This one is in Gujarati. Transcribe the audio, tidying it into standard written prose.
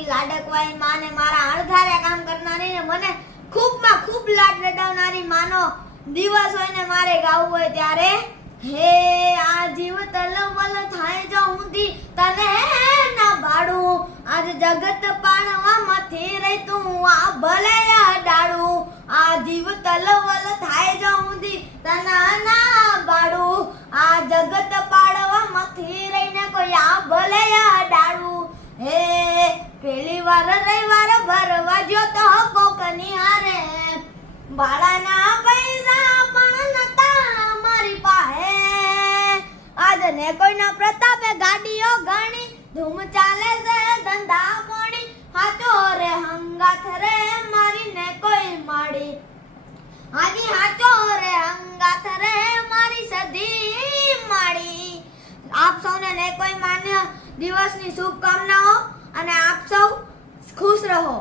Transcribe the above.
એવી લાડકવાઈ માને મારા અણધાર્યા કામ કરનારી ને મને ખૂબમાં ખૂબ લાડ લડાવનારી માનો દિવસ હોય ને મારે ગાવું હોય ત્યારે હે આ જીવ તલવલ થાય જો ઊંધી તને ના બાડું આજ જગત પાણવામાંથી રહી તું આ ભલે ડાડું આ જીવ તલવલ થાય જો ઊંધી તને ના બાડું આ જગત પાડવામાંથી રહીને કોઈ આ ભલે ડાડું હે પેલી વાર રવિવાર ભરવા જો તો કોકની હારે બાળાના પૈસા પણ નતા મારી પાસે આજ ને કોઈના પ્રતાપે ગાડીઓ ઘણી ધૂમ ચાલે છે ધંધા પોણી હાચો રે હંગાથ રે મારી ને કોઈ માડી હાજી હાચો રે હંગાથ રે મારી સધી માડી આપ સૌને ને કોઈ માન્ય દિવસની શુભકામનાઓ અને આપ સૌ ખુશ રહો।